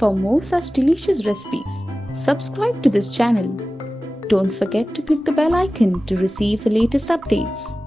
For more such delicious recipes, subscribe to this channel. Don't forget to click the bell icon to receive the latest updates.